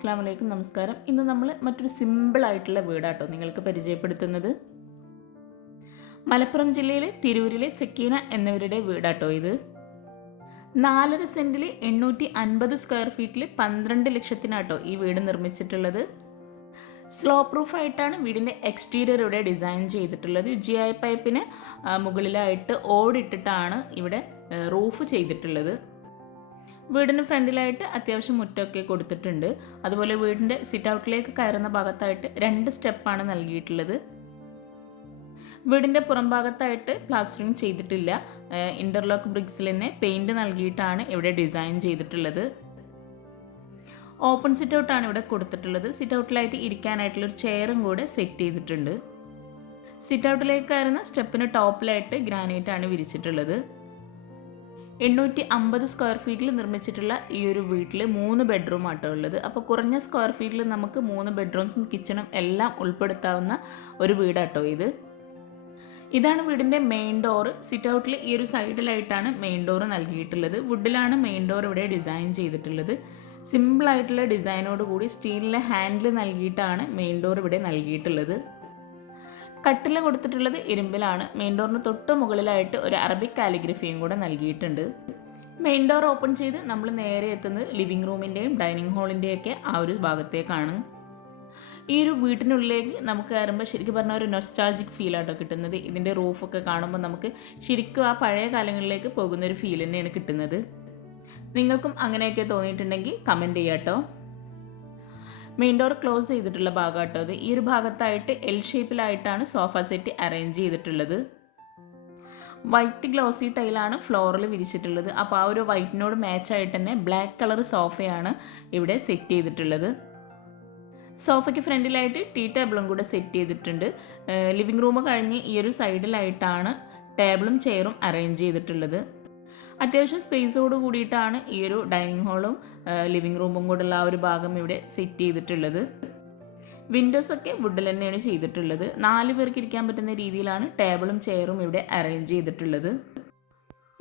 അസ്സാം വലൈക്കും നമസ്കാരം. ഇന്ന് നമ്മൾ മറ്റൊരു സിമ്പിൾ ആയിട്ടുള്ള വീടാട്ടോ നിങ്ങൾക്ക് പരിചയപ്പെടുത്തുന്നത്. മലപ്പുറം ജില്ലയിലെ തിരൂരിലെ സെക്കീന എന്നിവരുടെ വീടാട്ടോ ഇത്. നാലര സെന്റിൽ എണ്ണൂറ്റി അൻപത് സ്ക്വയർ ഫീറ്റിൽ പന്ത്രണ്ട് ലക്ഷത്തിനാട്ടോ ഈ വീട് നിർമ്മിച്ചിട്ടുള്ളത്. സ്ലോ പ്രൂഫായിട്ടാണ് വീടിന്റെ എക്സ്റ്റീരിയർ ഇവിടെ ഡിസൈൻ ചെയ്തിട്ടുള്ളത്. ജി ഐ പൈപ്പിന് മുകളിലായിട്ട് ഓടിട്ടിട്ടാണ് ഇവിടെ റൂഫ് ചെയ്തിട്ടുള്ളത്. വീടിന് ഫ്രണ്ടിലായിട്ട് അത്യാവശ്യം മുറ്റമൊക്കെ കൊടുത്തിട്ടുണ്ട്. അതുപോലെ വീടിന്റെ സിറ്റ് ഔട്ടിലേക്ക് കയറുന്ന ഭാഗത്തായിട്ട് രണ്ട് സ്റ്റെപ്പാണ് നൽകിയിട്ടുള്ളത്. വീടിന്റെ പുറം ഭാഗത്തായിട്ട് പ്ലാസ്റ്ററിങ് ചെയ്തിട്ടില്ല. ഇന്റർലോക്ക് ബ്രിക്സിൽ തന്നെ പെയിന്റ് നൽകിയിട്ടാണ് ഇവിടെ ഡിസൈൻ ചെയ്തിട്ടുള്ളത്. ഓപ്പൺ സിറ്റ് ഔട്ടാണ് ഇവിടെ കൊടുത്തിട്ടുള്ളത്. സിറ്റ് ഔട്ടിലായിട്ട് ഇരിക്കാനായിട്ടുള്ള ഒരു ചെയറും കൂടെ സെറ്റ് ചെയ്തിട്ടുണ്ട്. സിറ്റ് ഔട്ടിലേക്ക് കയറുന്ന സ്റ്റെപ്പിന് ടോപ്പിലായിട്ട് ഗ്രാനൈറ്റ് ആണ് വിരിച്ചിട്ടുള്ളത്. എണ്ണൂറ്റി അമ്പത് സ്ക്വയർ ഫീറ്റിൽ നിർമ്മിച്ചിട്ടുള്ള ഈ ഒരു വീട്ടിൽ മൂന്ന് ബെഡ്റൂം ആട്ടോ ഉള്ളത്. അപ്പോൾ കുറഞ്ഞ സ്ക്വയർ ഫീറ്റിൽ നമുക്ക് മൂന്ന് ബെഡ്റൂംസും കിച്ചണും എല്ലാം ഉൾപ്പെടുത്താവുന്ന ഒരു വീടാട്ടോ ഇത്. ഇതാണ് വീടിന്റെ മെയിൻ ഡോറ് സിറ്റ് ഔട്ടിൽ ഈ ഒരു സൈഡിലായിട്ടാണ് മെയിൻ ഡോർ നൽകിയിട്ടുള്ളത്. വുഡിലാണ് മെയിൻ ഡോർ ഇവിടെ ഡിസൈൻ ചെയ്തിട്ടുള്ളത്. സിമ്പിളായിട്ടുള്ള ഡിസൈനോട് കൂടി സ്റ്റീലിലെ ഹാൻഡിൽ നൽകിയിട്ടാണ് മെയിൻ ഡോർ ഇവിടെ നൽകിയിട്ടുള്ളത്. കട്ടിൽ കൊടുത്തിട്ടുള്ളത് ഇരുമ്പിലാണ്. മെയിൻ ഡോറിന് തൊട്ട് മുകളിലായിട്ട് ഒരു അറബിക് കാലിഗ്രഫിയും കൂടെ നൽകിയിട്ടുണ്ട്. മെയിൻ ഡോർ ഓപ്പൺ ചെയ്ത് നമ്മൾ നേരെ എത്തുന്നത് ലിവിങ് റൂമിന്റെയും ഡൈനിങ് ഹാളിന്റെയൊക്കെ ആ ഒരു ഭാഗത്തേക്കാണ്. ഈ ഒരു വീട്ടിനുള്ളിലേക്ക് നമുക്ക് കയറുമ്പോൾ ശരിക്കും പറഞ്ഞാൽ ഒരു നൊസ്റ്റാൾജിക് ഫീലാട്ടോ കിട്ടുന്നത്. ഇതിന്റെ റൂഫൊക്കെ കാണുമ്പോൾ നമുക്ക് ശരിക്കും ആ പഴയ കാലങ്ങളിലേക്ക് പോകുന്ന ഒരു ഫീൽ തന്നെയാണ് കിട്ടുന്നത്. നിങ്ങൾക്കും അങ്ങനെയൊക്കെ തോന്നിയിട്ടുണ്ടെങ്കിൽ കമന്റ് ചെയ്യാട്ടോ. മെയിൻ ഡോർ ക്ലോസ് ചെയ്തിട്ടുള്ള ഭാഗം കേട്ടോ അത് ഈ ഒരു ഭാഗത്തായിട്ട് എൽ ഷേപ്പിലായിട്ടാണ് സോഫ സെറ്റ് അറേഞ്ച് ചെയ്തിട്ടുള്ളത്. വൈറ്റ് ഗ്ലോസി ടൈലാണ് ഫ്ലോറിൽ വിരിച്ചിട്ടുള്ളത്. അപ്പോൾ ആ ഒരു വൈറ്റിനോട് മാച്ചായിട്ട് തന്നെ ബ്ലാക്ക് കളർ സോഫയാണ് ഇവിടെ സെറ്റ് ചെയ്തിട്ടുള്ളത്. സോഫയ്ക്ക് ഫ്രണ്ടിലായിട്ട് ടീ ടേബിളും കൂടെ സെറ്റ് ചെയ്തിട്ടുണ്ട്. ലിവിംഗ് റൂം കഴിഞ്ഞ് ഈ ഒരു സൈഡിലായിട്ടാണ് ടേബിളും ചെയറും അറേഞ്ച് ചെയ്തിട്ടുള്ളത്. അത്യാവശ്യം സ്പേസോട് കൂടിയിട്ടാണ് ഈ ഒരു ഡൈനിങ് ഹാളും ലിവിങ് റൂമും കൂടെയുള്ള ആ ഒരു ഭാഗം ഇവിടെ സെറ്റ് ചെയ്തിട്ടുള്ളത്. വിൻഡോസ് ഒക്കെ വുഡിൽ തന്നെയാണ് ചെയ്തിട്ടുള്ളത്. നാല് പേർക്ക് ഇരിക്കാൻ പറ്റുന്ന രീതിയിലാണ് ടേബിളും ചെയറും ഇവിടെ അറേഞ്ച് ചെയ്തിട്ടുള്ളത്.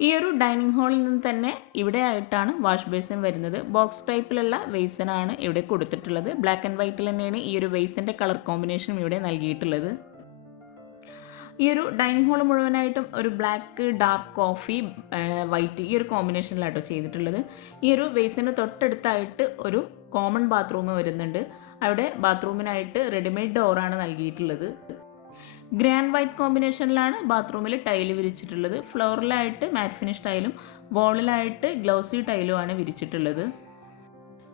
ഈ ഒരു ഡൈനിങ് ഹാളിൽ നിന്ന് തന്നെ ഇവിടെ ആയിട്ടാണ് വാഷ് ബേസിൻ വരുന്നത്. ബോക്സ് ടൈപ്പിലുള്ള വേസനാണ് ഇവിടെ കൊടുത്തിട്ടുള്ളത്. ബ്ലാക്ക് ആൻഡ് വൈറ്റിൽ തന്നെയാണ് ഈ ഒരു വെയ്സിന്റെ കളർ കോമ്പിനേഷനും ഇവിടെ നൽകിയിട്ടുള്ളത്. ഈ ഒരു ഡൈനിങ് ഹാൾ മുഴുവനായിട്ടും ഒരു ബ്ലാക്ക് ഡാർക്ക് കോഫി വൈറ്റ് ഈ ഒരു കോമ്പിനേഷനിലാട്ടോ ചെയ്തിട്ടുള്ളത്. ഈ ഒരു വേസിന് തൊട്ടടുത്തായിട്ട് ഒരു കോമൺ ബാത്റൂം വരുന്നുണ്ട്. അവിടെ ബാത്റൂമിനായിട്ട് റെഡിമെയ്ഡ് ഡോറാണ് നൽകിയിട്ടുള്ളത്. ഗ്രാൻഡ് വൈറ്റ് കോമ്പിനേഷനിലാണ് ബാത്റൂമിൽ ടൈൽ വിരിച്ചിട്ടുള്ളത്. ഫ്ലോറിലായിട്ട് മാറ്റ് ഫിനിഷ് ടൈലും വോളിലായിട്ട് ഗ്ലൗസി ടൈലുമാണ് വിരിച്ചിട്ടുള്ളത്.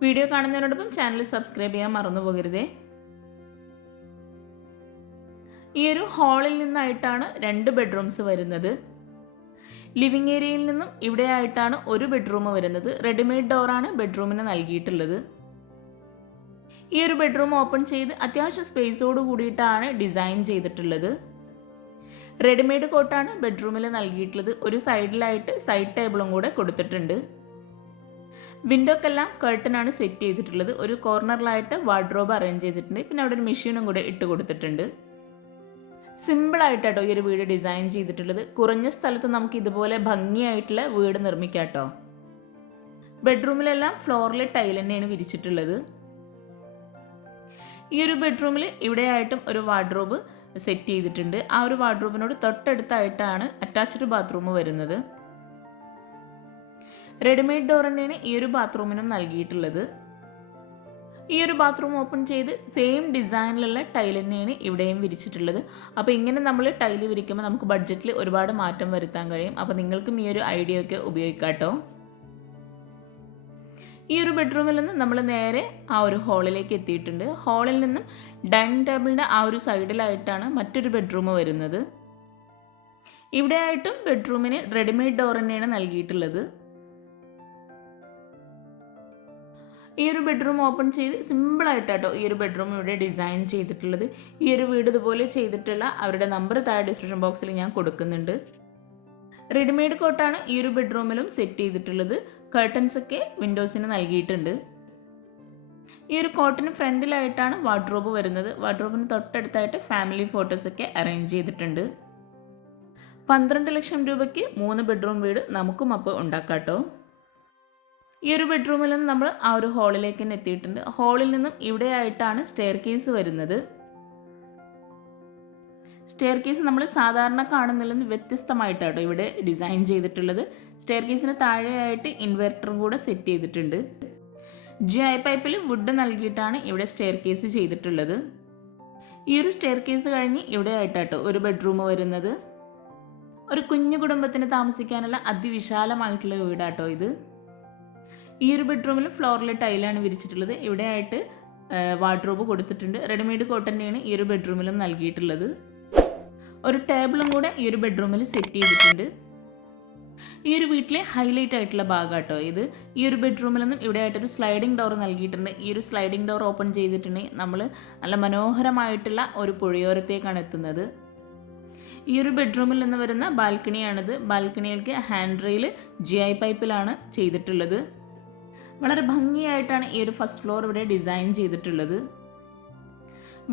വീഡിയോ കാണുന്നതിനോടൊപ്പം ചാനൽ സബ്സ്ക്രൈബ് ചെയ്യാൻ മറന്നു പോകരുതേ. ഈ ഒരു ഹാളിൽ നിന്നായിട്ടാണ് രണ്ട് ബെഡ്റൂംസ് വരുന്നത്. ലിവിങ് ഏരിയയിൽ നിന്നും ഇവിടെ ആയിട്ടാണ് ഒരു ബെഡ്റൂം വരുന്നത്. റെഡിമെയ്ഡ് ഡോറാണ് ബെഡ്റൂമിന് നൽകിയിട്ടുള്ളത്. ഈ ഒരു ബെഡ്റൂം ഓപ്പൺ ചെയ്ത് അത്യാവശ്യം സ്പേസോട് കൂടിയിട്ടാണ് ഡിസൈൻ ചെയ്തിട്ടുള്ളത്. റെഡിമെയ്ഡ് കോട്ടാണ് ബെഡ്റൂമിൽ നൽകിയിട്ടുള്ളത്. ഒരു സൈഡിലായിട്ട് സൈഡ് ടേബിളും കൂടെ കൊടുത്തിട്ടുണ്ട്. വിൻഡോക്കെല്ലാം കർട്ടനാണ് സെറ്റ് ചെയ്തിട്ടുള്ളത്. ഒരു കോർണറിലായിട്ട് വാർഡ്രോബ് അറേഞ്ച് ചെയ്തിട്ടുണ്ട്. പിന്നെ അവിടെ ഒരു മെഷീനും കൂടെ ഇട്ട് കൊടുത്തിട്ടുണ്ട്. സിമ്പിളായിട്ടോ ഈ ഒരു വീട് ഡിസൈൻ ചെയ്തിട്ടുള്ളത്. കുറഞ്ഞ സ്ഥലത്ത് നമുക്ക് ഇതുപോലെ ഭംഗിയായിട്ടുള്ള വീട് നിർമ്മിക്കാം കേട്ടോ ബെഡ്റൂമിലെല്ലാം ഫ്ലോറിലെ ടൈൽ തന്നെയാണ് വിരിച്ചിട്ടുള്ളത്. ഈ ഒരു ബെഡ്റൂമിൽ ഇവിടെയായിട്ടും ഒരു വാർഡ്രോബ് സെറ്റ് ചെയ്തിട്ടുണ്ട്. ആ ഒരു വാർഡ്രോബിനോട് തൊട്ടടുത്തായിട്ടാണ് അറ്റാച്ച്ഡ് ബാത്റൂം വരുന്നത്. റെഡിമെയ്ഡ് ഡോർ തന്നെയാണ് ഈ ഒരു ബാത്റൂമിനും നൽകിയിട്ടുള്ളത്. ഈ ഒരു ബാത്റൂം ഓപ്പൺ ചെയ്ത് സെയിം ഡിസൈനിലുള്ള ടൈൽ തന്നെയാണ് ഇവിടെയും വിരിച്ചിട്ടുള്ളത്. അപ്പോൾ ഇങ്ങനെ നമ്മൾ ടൈൽ വിരിക്കുമ്പോൾ നമുക്ക് ബഡ്ജറ്റിൽ ഒരുപാട് മാറ്റം വരുത്താൻ കഴിയും. അപ്പോൾ നിങ്ങൾക്കും ഈ ഒരു ഐഡിയ ഒക്കെ ഉപയോഗിക്കാം കേട്ടോ. ഈ ഒരു ബെഡ്റൂമിൽ നിന്ന് നമ്മൾ നേരെ ആ ഒരു ഹാളിലേക്ക് എത്തിയിട്ടുണ്ട്. ഹാളിൽ നിന്നും ഡൈനിങ് ടേബിളിന്റെ ആ ഒരു സൈഡിലായിട്ടാണ് മറ്റൊരു ബെഡ്റൂം വരുന്നത്. ഇവിടെയായിട്ടും ബെഡ്റൂമിന് റെഡിമെയ്ഡ് ഡോർ തന്നെയാണ് നൽകിയിട്ടുള്ളത്. ഈ ഒരു ബെഡ്റൂം ഓപ്പൺ ചെയ്ത് സിമ്പിളായിട്ട് കേട്ടോ ഈ ഒരു ബെഡ്റൂം ഇവിടെ ഡിസൈൻ ചെയ്തിട്ടുള്ളത്. ഈ ഒരു വീട് ഇതുപോലെ ചെയ്തിട്ടുള്ള അവരുടെ നമ്പർ താഴെ ഡിസ്ക്രിപ്ഷൻ ബോക്സിൽ ഞാൻ കൊടുക്കുന്നുണ്ട്. റെഡിമെയ്ഡ് കോട്ടാണ് ഈ ഒരു ബെഡ്റൂമിലും സെറ്റ് ചെയ്തിട്ടുള്ളത്. കർട്ടൻസ് ഒക്കെ വിൻഡോസിന് നൽകിയിട്ടുണ്ട്. ഈ ഒരു കോട്ടിന് ഫ്രണ്ടിലായിട്ടാണ് വാർഡ്രോബ് വരുന്നത്. വാർഡ്രോബിന് തൊട്ടടുത്തായിട്ട് ഫാമിലി ഫോട്ടോസൊക്കെ അറേഞ്ച് ചെയ്തിട്ടുണ്ട്. പന്ത്രണ്ട് ലക്ഷം രൂപയ്ക്ക് മൂന്ന് ബെഡ്റൂം വീട് നമുക്കും അപ്പോൾ ഉണ്ടാക്കാം കേട്ടോ ഈ ഒരു ബെഡ്റൂമിൽ നിന്ന് നമ്മൾ ആ ഒരു ഹാളിലേക്ക് തന്നെ എത്തിയിട്ടുണ്ട്. ഹാളിൽ നിന്നും ഇവിടെ ആയിട്ടാണ് സ്റ്റെയർ കേസ് വരുന്നത്. സ്റ്റെയർ കേസ് നമ്മൾ സാധാരണ കാണുന്നതിൽ നിന്ന് വ്യത്യസ്തമായിട്ടാണ് ഇവിടെ ഡിസൈൻ ചെയ്തിട്ടുള്ളത്. സ്റ്റെയർ കേസിന് താഴെയായിട്ട് ഇൻവെർട്ടറും കൂടെ സെറ്റ് ചെയ്തിട്ടുണ്ട്. ജി ഐ പൈപ്പിൽ വുഡ് നൽകിയിട്ടാണ് ഇവിടെ സ്റ്റെയർ കേസ് ചെയ്തിട്ടുള്ളത്. ഈ ഒരു സ്റ്റെയർ കേസ് കഴിഞ്ഞ് ഇവിടെ ആയിട്ടാട്ടോ ഒരു ബെഡ്റൂം വരുന്നത്. ഒരു കുഞ്ഞു കുടുംബത്തിന് താമസിക്കാനുള്ള അതിവിശാലമായിട്ടുള്ള വീടാട്ടോ ഇത്. ഈ ഒരു ബെഡ്റൂമിൽ ഫ്ലോറിൽ ടൈലാണ് വിരിച്ചിട്ടുള്ളത്. ഇവിടെ ആയിട്ട് വാർഡ്രോബ് കൊടുത്തിട്ടുണ്ട്. റെഡിമെയ്ഡ് കോട്ടന്റെയാണ് ഈ ഒരു ബെഡ്റൂമിലും നൽകിയിട്ടുള്ളത്. ഒരു ടേബിളും കൂടെ ഈ ഒരു ബെഡ്റൂമിൽ സെറ്റ് ചെയ്തിട്ടുണ്ട്. ഈ ഒരു വീട്ടിലെ ഹൈലൈറ്റ് ആയിട്ടുള്ള ഭാഗം കേട്ടോ ഇത്. ഈ ഒരു ബെഡ്റൂമിൽ നിന്നും ഇവിടെ ആയിട്ടൊരു സ്ലൈഡിംഗ് ഡോർ നൽകിയിട്ടുണ്ട്. ഈ ഒരു സ്ലൈഡിംഗ് ഡോർ ഓപ്പൺ ചെയ്തിട്ടുണ്ടെങ്കിൽ നമ്മൾ നല്ല മനോഹരമായിട്ടുള്ള ഒരു പുഴയോരത്തേക്കാണ് എത്തുന്നത്. ഈ ഒരു ബെഡ്റൂമിൽ നിന്ന് വരുന്ന ബാൽക്കണിയാണിത്. ബാൽക്കണിയിലേക്ക് ഹാൻഡ് റെയിൽ ജി ഐ പൈപ്പിലാണ് ചെയ്തിട്ടുള്ളത്. വളരെ ഭംഗിയായിട്ടാണ് ഈ ഒരു ഫസ്റ്റ് ഫ്ലോർ ഇവിടെ ഡിസൈൻ ചെയ്തിട്ടുള്ളത്.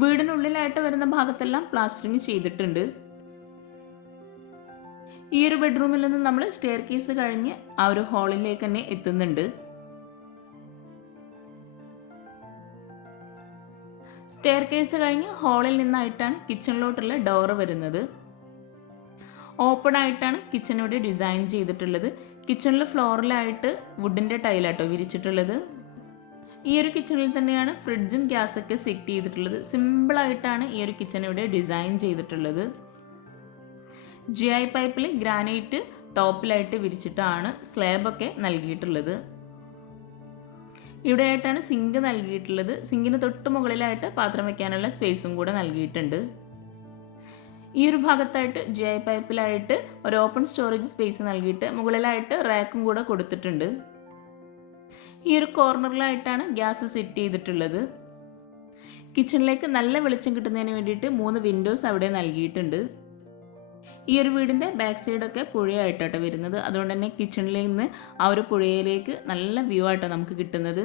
വീടിനുള്ളിലായിട്ട് വരുന്ന ഭാഗത്തെല്ലാം പ്ലാസ്റ്ററിങ് ചെയ്തിട്ടുണ്ട്. ഈ ഒരു ബെഡ്റൂമിൽ നിന്ന് നമ്മൾ സ്റ്റെയർ കേസ് കഴിഞ്ഞ് ആ ഒരു ഹാളിലേക്ക് തന്നെ എത്തുന്നുണ്ട്. സ്റ്റെയർ കേസ് കഴിഞ്ഞ് ഹാളിൽ നിന്നായിട്ടാണ് കിച്ചണിലോട്ടുള്ള ഡോറ് വരുന്നത്. ഓപ്പൺ ആയിട്ടാണ് കിച്ചൺ ഇവിടെ ഡിസൈൻ ചെയ്തിട്ടുള്ളത്. കിച്ചണിൽ ഫ്ലോറിലായിട്ട് വുഡിന്റെ ടൈലാട്ടോ വിരിച്ചിട്ടുള്ളത്. ഈ ഒരു കിച്ചണിൽ തന്നെയാണ് ഫ്രിഡ്ജും ഗ്യാസൊക്കെ സെറ്റ് ചെയ്തിട്ടുള്ളത്. സിമ്പിളായിട്ടാണ് ഈ ഒരു കിച്ചൺ ഇവിടെ ഡിസൈൻ ചെയ്തിട്ടുള്ളത്. ജി ഐ പൈപ്പിൽ ഗ്രാനൈറ്റ് ടോപ്പിലായിട്ട് വിരിച്ചിട്ടാണ് സ്ലാബൊക്കെ നൽകിയിട്ടുള്ളത്. ഇവിടെയായിട്ടാണ് സിങ്ക് നൽകിയിട്ടുള്ളത്. സിങ്കിന് തൊട്ട് മുകളിലായിട്ട് പാത്രം വെക്കാനുള്ള സ്പേസും കൂടെ നൽകിയിട്ടുണ്ട്. ഈ ഒരു ഭാഗത്തായിട്ട് ജെ പൈപ്പിലായിട്ട് ഒരു ഓപ്പൺ സ്റ്റോറേജ് സ്പേസ് നൽകിയിട്ട് മുകളിലായിട്ട് റാക്കും കൂടെ കൊടുത്തിട്ടുണ്ട്. ഈ ഒരു കോർണറിലായിട്ടാണ് ഗ്യാസ് സെറ്റ് ചെയ്തിട്ടുള്ളത്. കിച്ചണിലേക്ക് നല്ല വെളിച്ചം കിട്ടുന്നതിന് വേണ്ടിയിട്ട് മൂന്ന് വിൻഡോസ് അവിടെ നൽകിയിട്ടുണ്ട്. ഈ ഒരു വീടിന്റെ ബാക്ക് സൈഡൊക്കെ പുഴയായിട്ടാട്ടോ വരുന്നത്. അതുകൊണ്ട് തന്നെ കിച്ചണിൽ നിന്ന് ആ ഒരു പുഴയിലേക്ക് നല്ല വ്യൂ ആയിട്ടോ നമുക്ക് കിട്ടുന്നത്.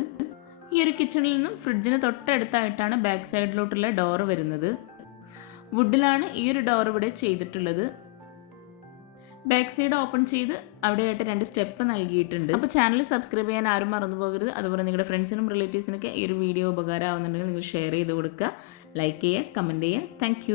ഈ ഒരു കിച്ചണിൽ നിന്നും ഫ്രിഡ്ജിന് തൊട്ടടുത്തായിട്ടാണ് ബാക്ക് സൈഡിലോട്ടുള്ള ഡോറ് വരുന്നത്. വുഡിലാണ് ഈ ഒരു ഡോർ ഇവിടെ ചെയ്തിട്ടുള്ളത്. ബാക്ക് സൈഡ് ഓപ്പൺ ചെയ്ത് അവിടെയായിട്ട് രണ്ട് സ്റ്റെപ്പ് നൽകിയിട്ടുണ്ട്. അപ്പോൾ ചാനൽ സബ്സ്ക്രൈബ് ചെയ്യാൻ ആരും മറന്നു പോകരുത്. അതുപോലെ നിങ്ങളുടെ ഫ്രണ്ട്സിനും റിലേറ്റീവ്സിനൊക്കെ ഈ ഒരു വീഡിയോ ഉപകാരമാവുന്നുണ്ടെങ്കിൽ നിങ്ങൾ ഷെയർ ചെയ്ത് കൊടുക്കുക. ലൈക്ക് ചെയ്യുക കമന്റ് ചെയ്യുക. താങ്ക്